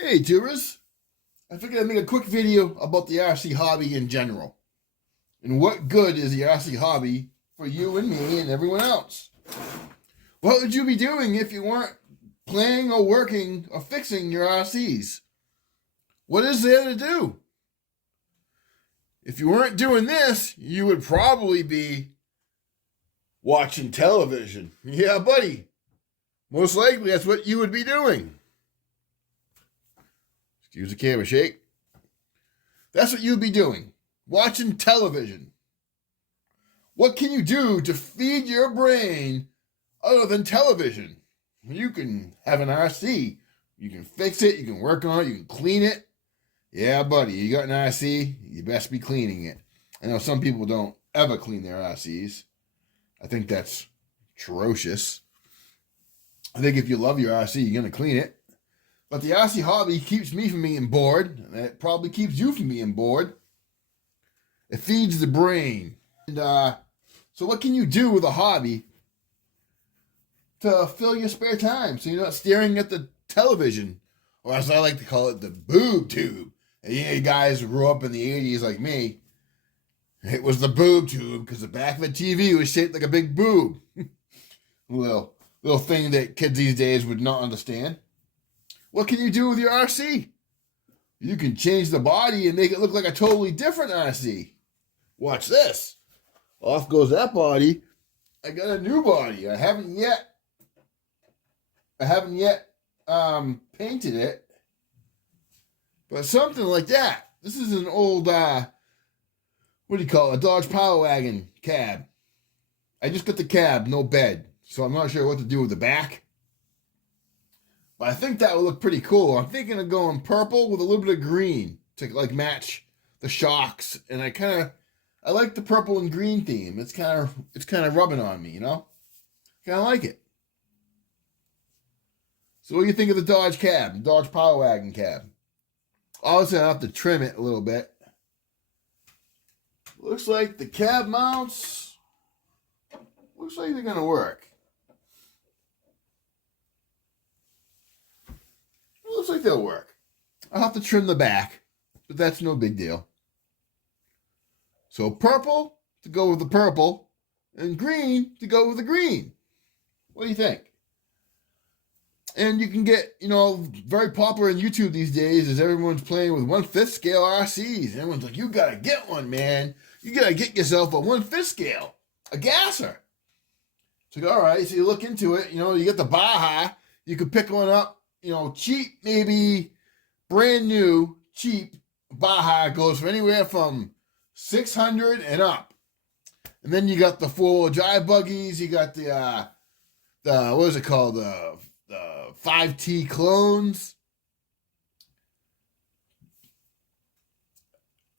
Hey tubers, I figured I'd make a quick video about the RC hobby in general. And what good is the RC hobby for you and me and everyone else? What would you be doing if you weren't playing or working or fixing your RCs? What is there to do? If you weren't doing this, you would probably be watching television. Yeah, buddy. Most likely that's what you would be doing. Excuse the camera shake. That's what you'd be doing. Watching television. What can you do to feed your brain other than television? You can have an RC. You can fix it. You can work on it. You can clean it. Yeah, buddy. You got an RC. You best be cleaning it. I know some people don't ever clean their RCs. I think that's atrocious. I think if you love your RC, you're going to clean it. But the RC hobby keeps me from being bored, and it probably keeps you from being bored. It feeds the brain. And so what can you do with a hobby to fill your spare time so you're not staring at the television, or as I like to call it, the boob tube? And you guys who grew up in the 80s like me, it was the boob tube because the back of the TV was shaped like a big boob. little thing that kids these days would not understand. What can you do with your RC? You can change the body and make it look like a totally different RC. Watch this. Off goes that body. I got a new body. I haven't yet painted it. But something like that. This is an old, what do you call it? A Dodge Power Wagon cab. I just got the cab, no bed. So I'm not sure what to do with the back. But I think that would look pretty cool. I'm thinking of going purple with a little bit of green to like match the shocks. And I like the purple and green theme. It's kind of rubbing on me, you know? Kind of like it. So what do you think of the Dodge cab, Dodge Power Wagon cab? Obviously, I have to trim it a little bit. Looks like the cab mounts, looks like they're going to work. It looks like they'll work. I'll have to trim the back, but that's no big deal. So purple to go with the purple, and green to go with the green. What do you think? And you can get, very popular on YouTube these days is everyone's playing with 1/5 scale RCs. And everyone's like, you got to get one, man. You got to get yourself a 1/5 scale, a gasser. So, all right, so you look into it, you get the Baja. You could pick one up, cheap, maybe brand new, cheap Baja goes for anywhere from $600 and up. And then you got the 4-wheel drive buggies. You got the what is it called? The 5T clones.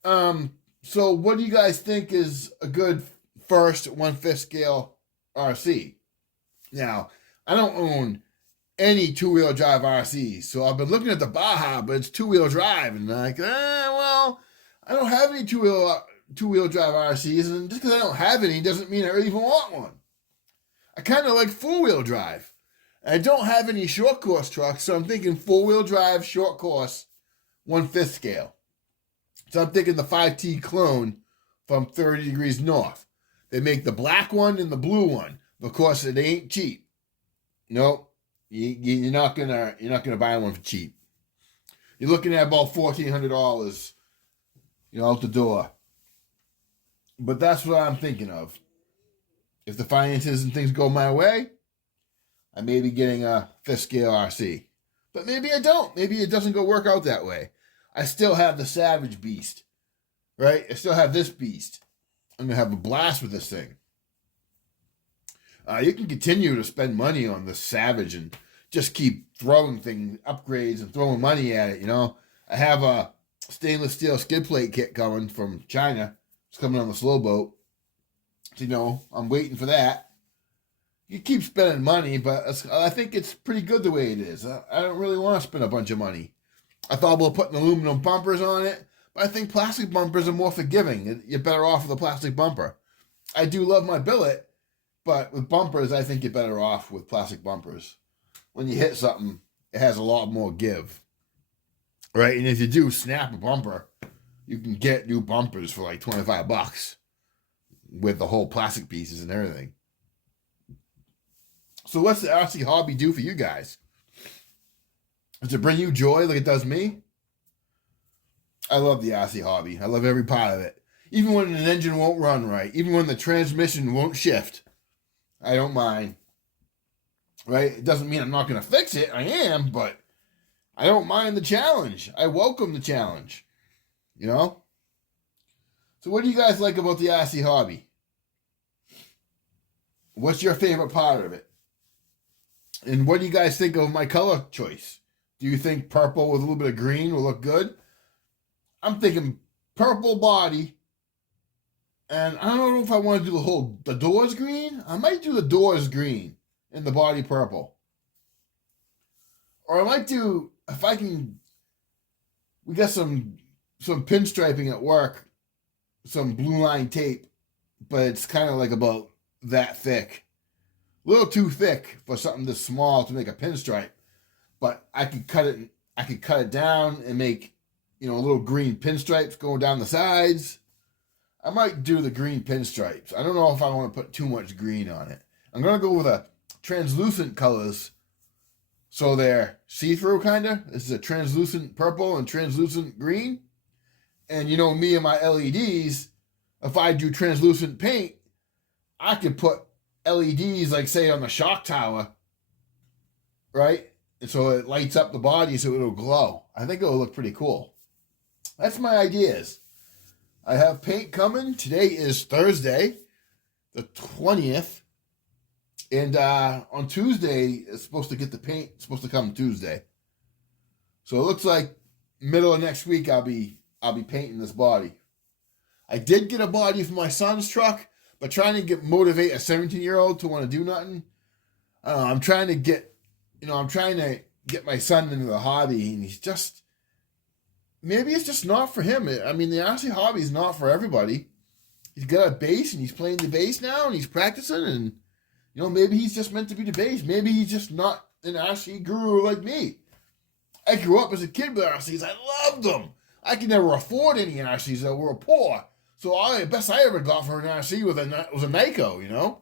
So what do you guys think is a good first 1/5 scale RC? Now, I don't own any 2-wheel drive RCs, so I've been looking at the Baja, but it's 2-wheel drive, and I'm like, I don't have any 2-wheel drive RCs, and just because I don't have any doesn't mean I really even want one. I kind of like 4-wheel drive. I don't have any short course trucks, so I'm thinking 4-wheel drive, short course, 1/5 scale. So I'm thinking the 5T clone from 30 Degrees North. They make the black one and the blue one. Of course, it ain't cheap. Nope, you're not gonna buy one for cheap. You're looking at about $1,400, out the door. But that's what I'm thinking of. If the finances and things go my way, I may be getting a 5th scale RC. But maybe I don't. Maybe it doesn't work out that way. I still have the Savage Beast, right? I still have this beast. I'm going to have a blast with this thing. You can continue to spend money on the Savage and just keep throwing things, upgrades, and throwing money at it, I have a stainless steel skid plate kit coming from China. It's coming on the slow boat. So, I'm waiting for that. You keep spending money, but I think it's pretty good the way it is. I don't really want to spend a bunch of money. I thought about putting aluminum bumpers on it, but I think plastic bumpers are more forgiving. You're better off with a plastic bumper. I do love my billet, but with bumpers, I think you're better off with plastic bumpers. When you hit something, it has a lot more give. right? And if you do snap a bumper, you can get new bumpers for like $25 with the whole plastic pieces and everything. So what's the RC hobby do for you guys? Does it bring you joy like it does me? I love the RC hobby. I love every part of it. Even when an engine won't run right, even when the transmission won't shift, I don't mind. Right? It doesn't mean I'm not going to fix it. I am, but I don't mind the challenge. I welcome the challenge. You know? So what do you guys like about the RC hobby? What's your favorite part of it? And what do you guys think of my color choice? Do you think purple with a little bit of green will look good? I'm thinking purple body. And I don't know if I want to do the doors green. I might do the doors green and the body purple. Or I might do, if I can, we got some pinstriping at work, some blue line tape, but it's kind of like about that thick. A little too thick for something this small to make a pinstripe. But I could cut it down and make, little green pinstripes going down the sides. I might do the green pinstripes. I don't know if I want to put too much green on it. I'm going to go with a translucent colors so they're see-through kind of. This is a translucent purple and translucent green. And me and my LEDs, if I do translucent paint, I could put LEDs like say on the shock tower, right? And so it lights up the body so it'll glow. I think it'll look pretty cool. That's my ideas. I have paint coming. Today is Thursday, the 20th. And on Tuesday, it's supposed to get the paint. It's supposed to come Tuesday. So it looks like middle of next week I'll be painting this body. I did get a body for my son's truck, but trying to motivate a 17-year-old to want to do nothing. I'm trying to get my son into the hobby, and maybe it's just not for him. I mean, the RC hobby is not for everybody. He's got a bass, and he's playing the bass now, and he's practicing, and, maybe he's just meant to be the bass. Maybe he's just not an RC guru like me. I grew up as a kid with RCs. I loved them. I could never afford any RCs. We were poor. So the best I ever got for an RC was a Nyko,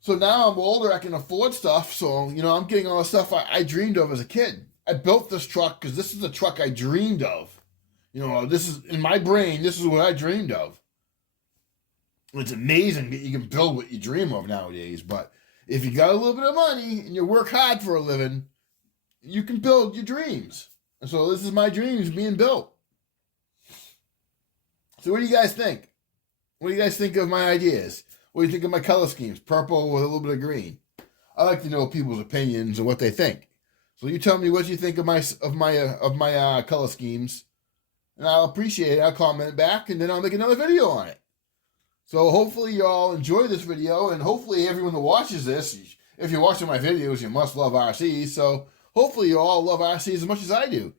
So now I'm older, I can afford stuff. So, I'm getting all the stuff I dreamed of as a kid. I built this truck because this is the truck I dreamed of. This is, in my brain, this is what I dreamed of. It's amazing that you can build what you dream of nowadays. But if you got a little bit of money and you work hard for a living, you can build your dreams. And so this is my dreams being built. So what do you guys think? What do you guys think of my ideas? What do you think of my color schemes? Purple with a little bit of green. I like to know people's opinions and what they think. So you tell me what you think of my color schemes, and I'll appreciate it. I'll comment back, and then I'll make another video on it. So hopefully you all enjoy this video, and hopefully everyone that watches this, if you're watching my videos, you must love RCs. So hopefully you all love RCs as much as I do.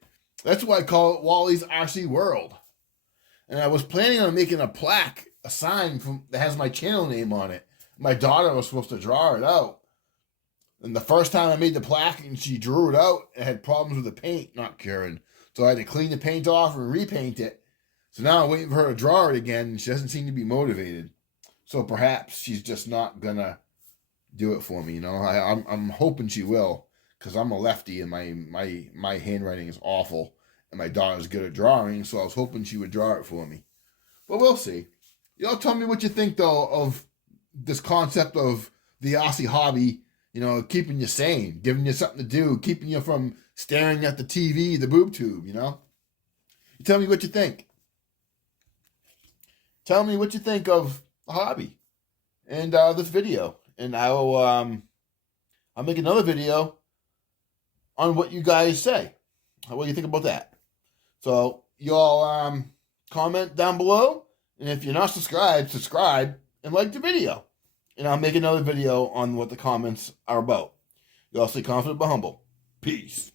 That's why I call it Wally's RC World. And I was planning on making a plaque, a sign that has my channel name on it. My daughter was supposed to draw it out. And the first time I made the plaque and she drew it out, it had problems with the paint not curing. So I had to clean the paint off and repaint it. So now I'm waiting for her to draw it again, and she doesn't seem to be motivated. So perhaps she's just not going to do it for me, I'm hoping she will, because I'm a lefty and my handwriting is awful. And my daughter's good at drawing, so I was hoping she would draw it for me. But we'll see. Y'all tell me what you think, though, of this concept of the RC hobby, keeping you sane, giving you something to do, keeping you from staring at the TV, the boob tube, You tell me what you think. Tell me what you think of the hobby and this video. And I'll make another video on what you guys say. What do you think about that? So y'all comment down below, and if you're not subscribed, subscribe and like the video. And I'll make another video on what the comments are about. Y'all stay confident but humble. Peace.